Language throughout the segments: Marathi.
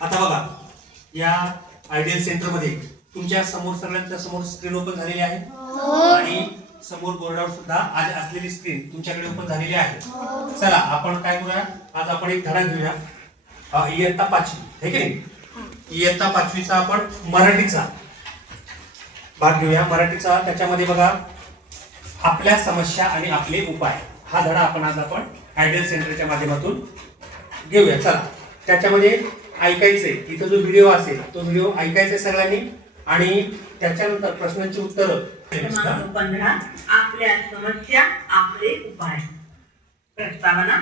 आता बघा, या आयडियल सेंटर मध्ये तुमच्या समोर सगळ्यांच्या समोर स्क्रीन ओपन झालेली आहे आणि समोर बोर्डावर सुद्धा आज असलेली स्क्रीन तुमच्याकडे ओपन झालेली आहे. चला आपण काय करूया, आज आपण एक धडा घेऊया इयत्ता 5वी, हे की नाही. इयत्ता 5वीचा आपण मराठीचा भाग घेऊया. मराठीचा त्याच्यामध्ये बघा, आपल्या समस्या आणि आपले उपाय हा धडा आपण आयडियल सेंटरच्या माध्यमातून घेऊया. चला त्याच्यामध्ये ऐकायचंय, इथं जो व्हिडिओ असेल तो व्हिडिओ ऐकायचा सगळ्यांनी आणि त्याच्यानंतर प्रश्नांची उत्तरं. 15 आपल्या समस्या आपले उपाय. प्रस्तावना.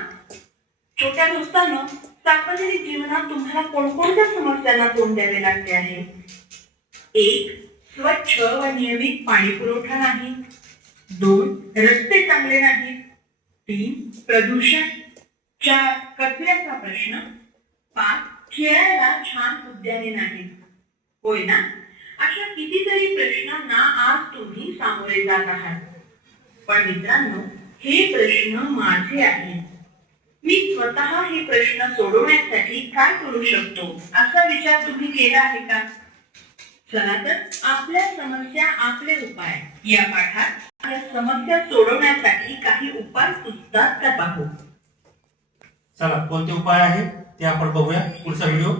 छोट्या दोस्तांनो, सार्वजनिक जीवनात तुम्हाला कोणकोणत्या समस्यांना तोंड द्यावे लागते आहे? 1. स्वच्छ व नियमित पाणी पुरवठा नाही. 2. रस्ते चांगले नाहीत. 3. प्रदूषण. 4. कचऱ्याचा प्रश्न. 5. खेळायला छान उद्याने नाहीत. होय ना? अशा कितीतरी प्रश्नांना आज तुम्ही सामोरे जात आहात. पण मित्रांनो, हे प्रश्न माझे आहेत. मी स्वतः हे प्रश्न सोडवण्यासाठी काय करू शकतो असा विचार तुम्ही केला आहे का? चला तर आपल्या समस्या आपले उपाय या पाठात या समस्या सोडवण्यासाठी काही उपाय सुचतात का पाहू. चला कोणते उपाय आहेत ते आपण बघूया पुढचा व्हिडिओ.